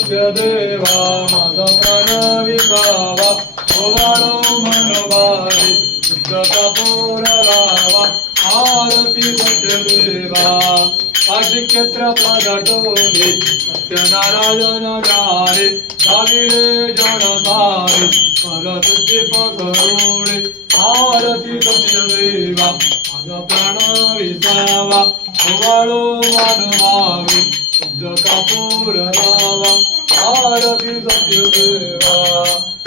सत्यदेवा माझा प्राण विसावा ओवाळो मनोभावे शुद्ध कपूर लावा आरती सत्यदेवा काशी क्षेत्र पादाटोले सत्यनारायण गारे गाविले जन सारे परतुती पकरोडे आरती सत्यदेवा माझा प्राण विसावा ओवाळो मनोभावे शुद्ध कपूर लावा आरती सत्यदेवा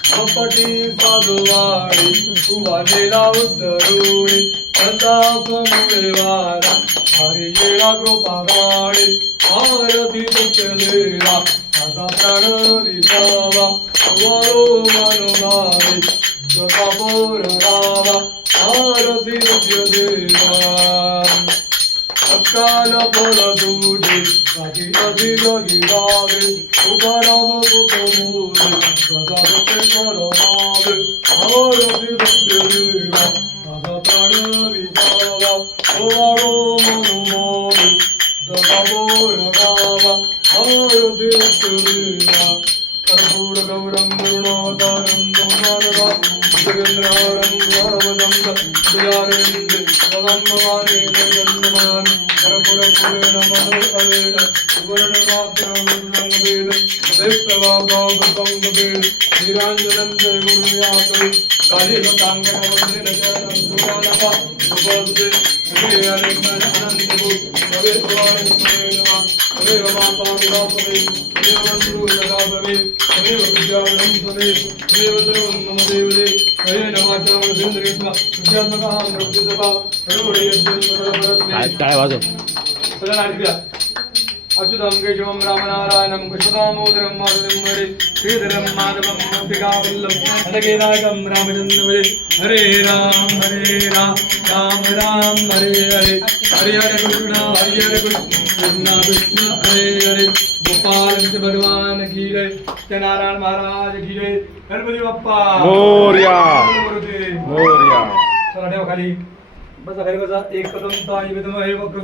कपटी साधुवाडी तुवानेला उद्धरुणी प्रताप मुळेवारा हरी येळा कृपावाडी आरती सत्यदेवा माझा प्राण विसावा ओवाळो मनोभावे शुद्ध कपूर लावा आरती सत्यदेवा अकाल फल तुझे काही अधिक गिरावे उगाराव सुत मूले प्रसादते करमावे आरती सत्यदेवा माझा प्राण विसावा ओवाळो मनोभावे दगाबोर गावा आरती सत्यदेवा कर्पूर गौरं गुरुणावतारं गौरानगां जगेंद्रहारं सर्वदं दयानन्दं भगवाने जगन्नाथं कर्पूरपूरेण मनोहरेण सुवर्णमात्रं वेद देवभावं वेद निराञ्जनं गुरुयातो कालीकाङ्गनवन्दन चरणं दुरानपा सुबोधे हरे हरे अनन्तभूत भवेद्वारे नमः हरे माता विलापवे हरे वन्दु लगाभवे हरे विद्यावनं भवे हरे वज्रवं नम देवदे हरे नमाचार सिंद्रित्वा विद्यात्मकः नृत्यतपा हरे यज्ञ टाळ्या वाजव चला नाटकया अच्युतं केशवं रामनारायणं कृष्णदामोदरं माधवं हरे श्रीधरं माधवं गोपिकावल्लभं हरकेनायकं रामचन्द्रं हरे राम राम राम हरे हरे हरे हरे कृष्ण कृष्ण कृष्ण हरे हरे गोपाल भगवान की जय सत्यनारायण महाराज की जय गणपती बाप्पा मोरया मोरया चला ठेवा खाली बसा खाली बसा एक कदम ताई विदम हे वक्र